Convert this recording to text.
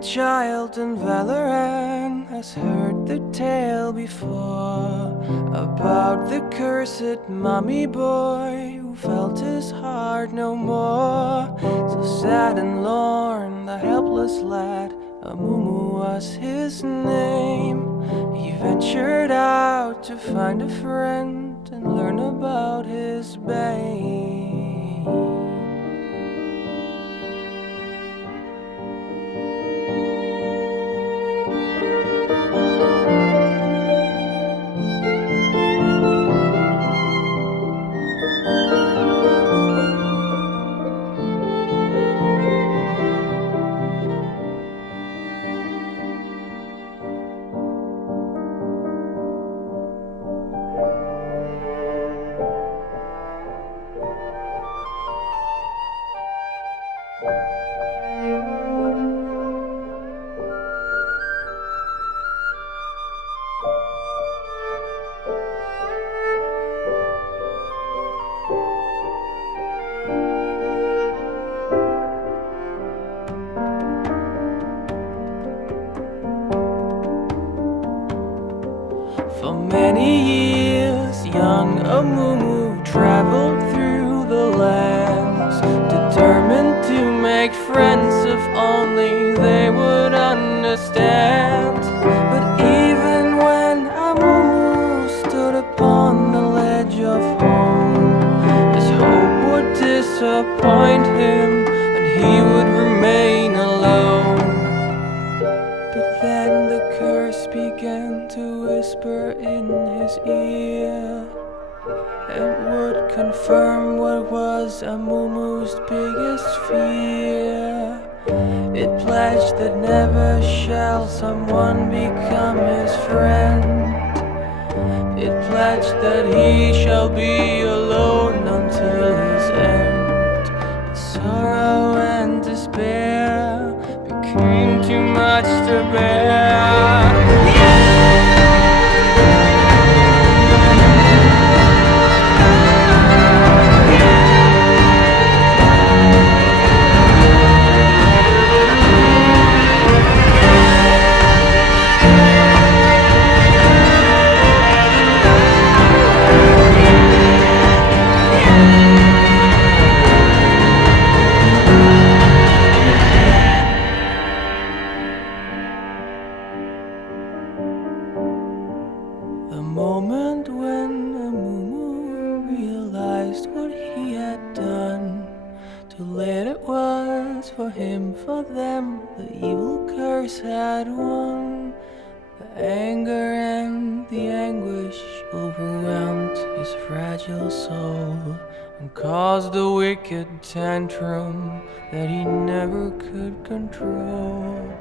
child in Valorant has heard the tale before about the cursed mummy boy who felt his heart no more. So sad and lorn, the helpless lad, Amumu was his name. He ventured out to find a friend and learn about his bane. For many years, young Amumu traveled through the lands, determined to make friends if only they would understand. But even when Amumu stood upon the ledge of home, his hope would disappoint him and he would remain alone. But then the curse began to whisper in his ear. It would confirm what was Amumu's biggest fear. It pledged that never shall someone become his friend. It pledged that he shall be alone until his end. But sorrow and despair became too much to bear. The moment when Amumu realized what he had done, too late it was for him, for them, the evil curse had won. The anger and the anguish overwhelmed his fragile soul and caused a wicked tantrum that he never could control.